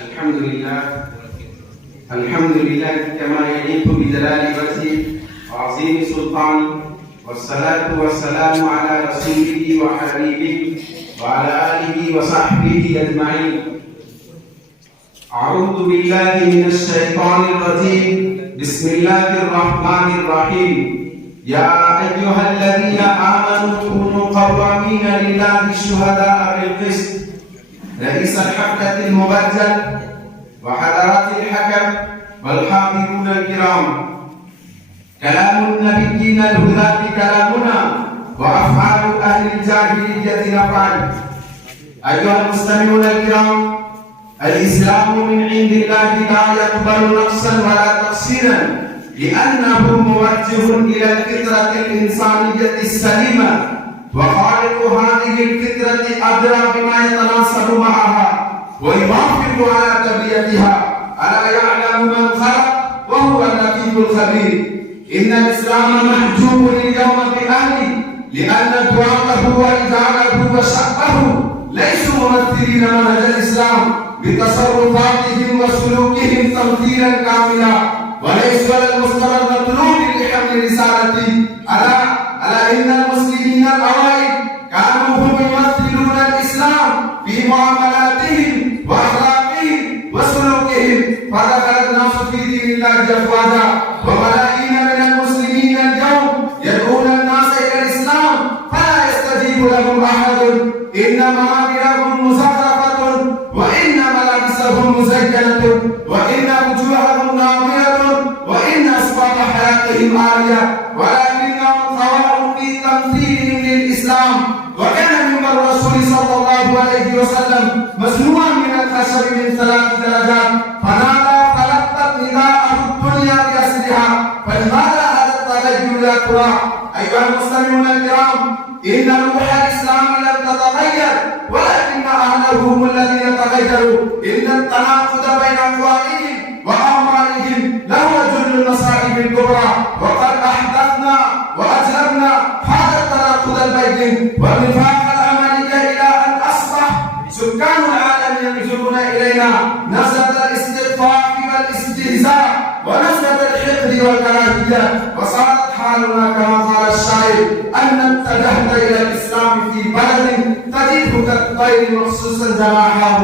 الحمد لله كما يليق بجلال وجهه وعظيم سلطانه، والصلاة والسلام على رسوله وحبيبه وعلى آله وصحبه أجمعين. أعوذ بالله من الشيطان الرجيم. بسم الله الرحمن الرحيم. يا أيها الذين آمنوا كونوا قوامين لله شهداء بالقسط. رئيس الحفلة المبجل وحضرات الحكم والحاضرون الكرام، كلام النبيين الهداة كلامنا، وأفعال أهل الجاهلية نفعل. أيها المستمعون الكرام، الإسلام من عند الله لا يقبل نقصا ولا تقصيرا، لأنه موجه إلى الفطرة الإنسانية السليمة، وخالق هذه الفطرة أدرى بما يتناسب معها ويوافق على تربيتها. ألا يعلم من خلق وهو اللطيف الخبير. إن الإسلام محجوب اليوم بأهله، لأن دعاته ورجاله وشعبه ليسوا ممثلين منهج الإسلام بتصرفاتهم وسلوكهم تمثيلا كاملا، وليسوا على المستوى المطلوب لحمل رسالته. ألا إن المسلمين الأوائل كانوا هم يمثلون الإسلام في معاملاتهم وأخلاقهم وسلوكهم، فدخل الناس في دين الله أفواجا، وملايين من المسلمين اليوم يدعون الناس إلى الإسلام فلا يستجيب لهم أحد. إن منابرهم مزخرفة، وإن ملابسهم مزينة، وإن وجوههم ناظرة، وإن أسباب حياتهم عالية، ولكنهم سواء في تمثيلهم للإسلام. وكان منبر الرسول صلى الله عليه وسلم مصنوعا من الخشب من 3 درجات، فنادى فلبت نداءه الدنيا بأسرها، فلماذا هذا التغير يا ترى؟ أيها المستمعون الكرام، إن روح الإسلام لم تتغير، ولكن أهله هم الذين تغيروا. إن التناقض بين أقوالهم وأعمالهم له جل المصائب الكبرى، وقد أحدثنا وأجلبنا هذا التناقض البين والنفاق العملي إلى أن أصبح سكان العالم ينظرون إلينا نظرة الاستخفاف والاستهزاء ونظرة الحقد والكراهية، وصارت حالنا كما قال الشاعر أن اتجهنا إلى الإسلام في بلد تجده كالطير مخصوصا جناحه.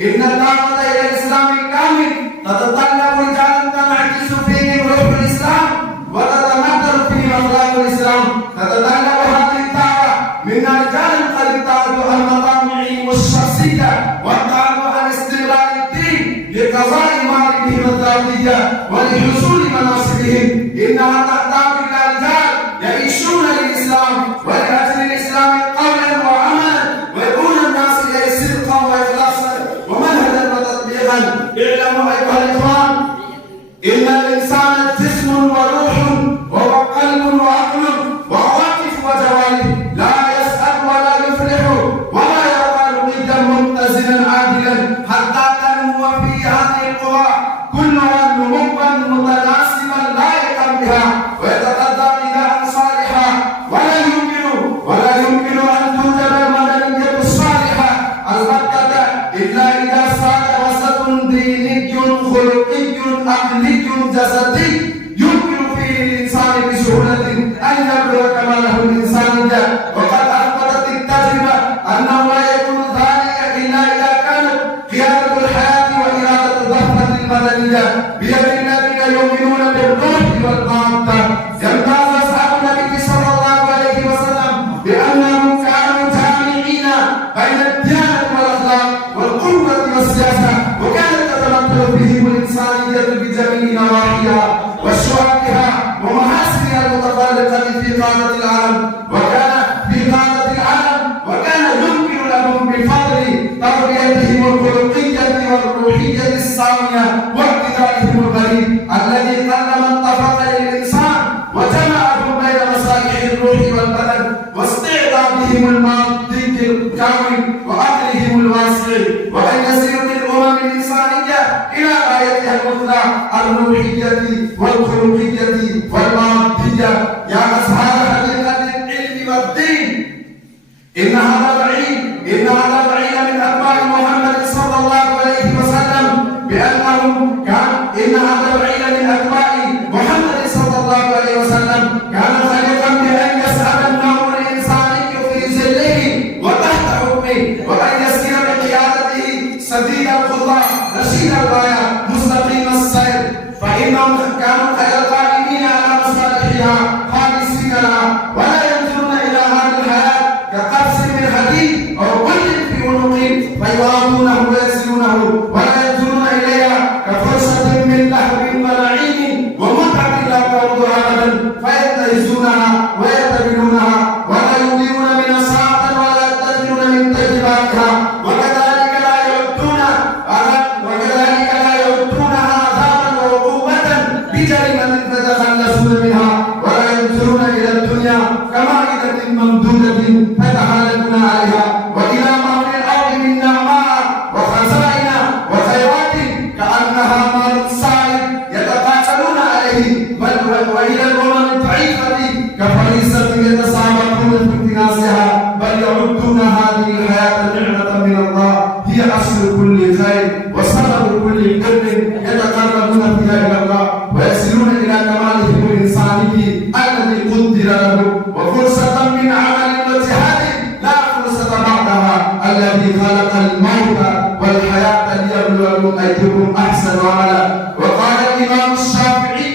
إن الدعوة إلى الإسلام الكامل تتطلب رجالا تنعكس فيهم روح الإسلام وتتمثل فيهم أخلاق الإسلام. تتطلب هذه الدعوة من رجال قد ابتعدوا عن مطامعهم الشخصية وابتعدوا عن استغلال الدين لقضاء مآربهم الذاتية ولحصول مناصبهم. إنها تحتاج إلى رجال يعيشون للإسلام ولأجل الإسلام قولا وعملا، ويدعون الناس إليه صدقا وإخلاصا ومنهجا وتطبيقا. اعلموا أيها الإخوان، إن الإنسان جسم وروح وهو قلب وعقل وعواطف وجوارح، لا يسأل ولا يفلح ولا يبقى رقيا متزنا عادلا حتى تنمو في هذه القوى كلها نموا متناسبا لائقا بها ويتقدم إلى صالحا. ولا يمكن أن توجد المدنية الصالحة البتة إلا إذا صار وسط ديني خلقي عقلي جسدي يمكن فيه الإنسان بسهولة أن يبلغ كماله الإنسانية. وقد أثبتت التجربة أنه لا يكون ذلك إلا إذا كانت قيادة الحياة وإرادة الضفة المدنية بيد الذين يؤمنون بالروح والمادة. يمتاز أصحاب النبي صلى الله عليه وسلم بأنهم كانوا جامعين بين الديانة والأخلاق والقوة والسياسة، وكانت تتمثل فيهم الإنسانية بجميع نواحيها وشعبها ومحاسنها المتفرقة في قادة العالم. وكان يمكن لهم بفضل تربيتهم الخلقية والروحية السامية واقتدارهم الغريب الذي قل من اتفق للإنسان وجمعهم بين مصالح الروح والبدن واستعدادهم المادي الكامل وعقلهم الواسع، وأن يسير بالأمم الإنسانية إلى غايتها المثلى الروحية والخلقية والمادية. يا أصحاب حقيقة العلم والدين، إن هذا العلم من أتباع محمد صلى الله عليه وسلم هي أصل كل خير وسبب كل بر يتقربون بها إلى الله ويصلون إلى كمالهم الإنساني الذي قدر له، وفرصة من عمل واجتهاد لا فرصة بعدها، الذي خلق الموت والحياة ليبلوكم أيكم أحسن عملا. وقال الإمام الشافعي: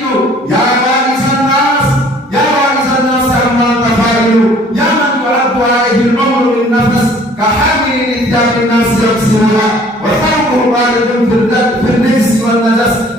يا وارث الناس عما تفعلوا، يا من يعد عليه العمر بالنفس كحامل لثياب الناس يغسلها وثوبه بارد في الرجس والنجس